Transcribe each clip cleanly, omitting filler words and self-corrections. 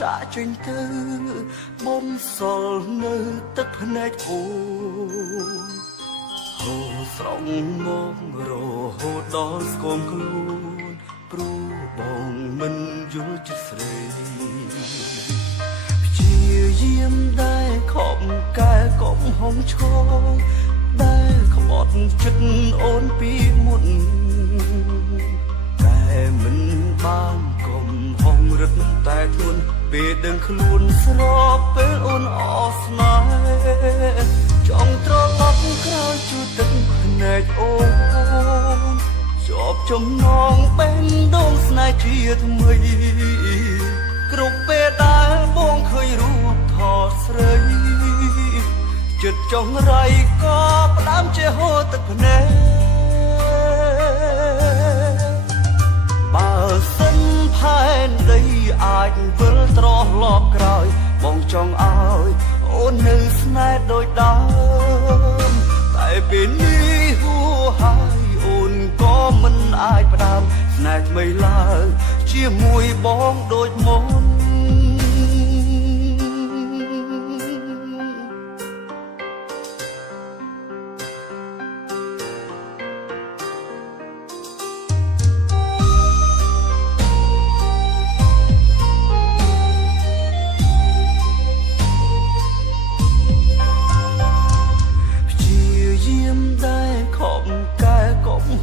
ចាក់ចេញទៅបំសល់នៅទឹកភ្នែកអូនហូរស្រង់មករហូតដល់ស្គមខ្លួនព្រោះបងមិនយល់ចិត្តស្រីព្យាយាមដែរខំកែកុំហងឈរដែលក្បត់ចិត្តអូនពីមុនតែមិនបានកុំហងរឹតតែធ្ងន់ពេលដឹងខ្លួនស្របពេលអូនអស់ស្នេហ៍ចង់ត្រឡប់ក្រោយជួយទឹកភ្នែកអូនជាប់ចំណងបេះដូងស្នេហ៍ជាថ្មីគ្រប់ពេលដែលបងឃើញរូបថតស្រីចិត្តចង់រៃក៏ផ្ដាំជាហូរទឹកភ្នែកបើសិនផែនដីអាចវិលត្រឡប់ក្រោយបងចង់ឲ្យអូននៅស្នេហ៍ដូចដើមតែពេលនេះហួសហើយអូនក៏មិនអាចផ្ដាំស្នេហ៍ថ្មីឡើងជាមួយបងដូចមុន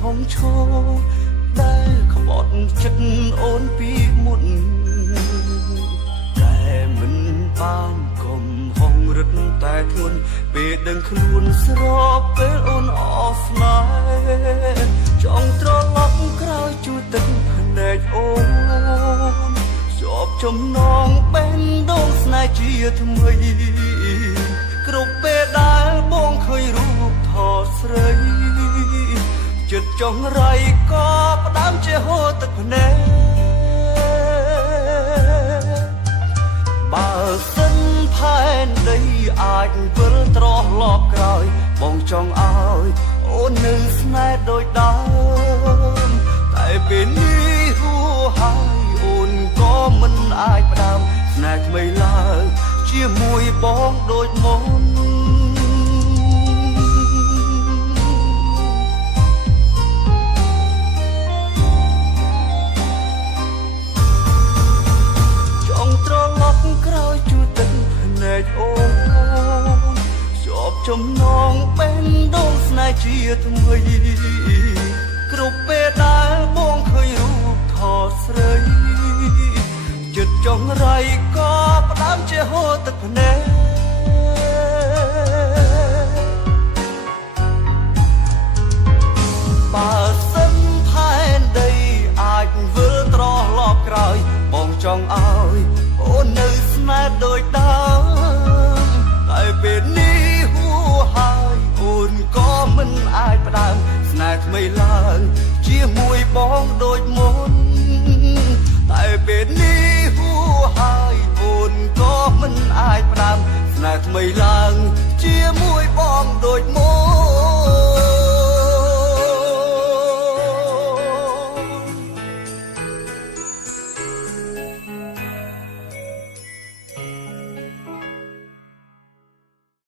ហងឈរដែលក្បត់ចិត្តអូនពីមុនតែមិនបានកុំហងរឹតតែធ្ងន់ពេលដឹងខ្លួនស្របពេលអូនអស់ស្នេហ៍ចង់ត្រឡប់ក្រោយជួយទឹកភ្នែកអូនជាប់ចំណងបេះដូងស្នេហ៍ជាថ្មីគ្រប់ពេលដែលបងឃើញរូបថតស្រីចិត្តចង់រៃក៏ផ្ដាំជាហូរទឹកភ្នែកបើសិនផែនដីអាចវិលត្រឡប់ក្រោយបងចង់ឲ្យអូននៅស្នេហ៍ដូចដើមតែពេលនេះហួសហើយអូនក៏មិនអាចផ្ដាំស្នេហ៍ថ្មីឡើងជាមួយបងដូចមុនក្រោយជួយទឹកភ្នែកអូនជាប់ចំណងបេះដូងស្នេហ៍ជាថ្មីគ្រប់ពេលដែលបងឃើញរូបថតស្រីចិត្តចង់រៃក៏ផ្ដាំជាហូរទឹកភ្នែកបើសិនផែនដីអាចវិលត្រឡប់ក្រោយបងចង់ឲ្យអូននៅស្នេហ៍ដូចដើមតែពេលនេះហួសហើយអូនក៏មិនអាចផ្ដើមស្នេហ៍ថ្មីឡើងជាមួយបងដូចមុនតែពេលនេះហួសហើយអូនក៏មិនអាចផ្ដើមស្នេហ៍ថ្មីឡើងជាមួយបងដូចមុន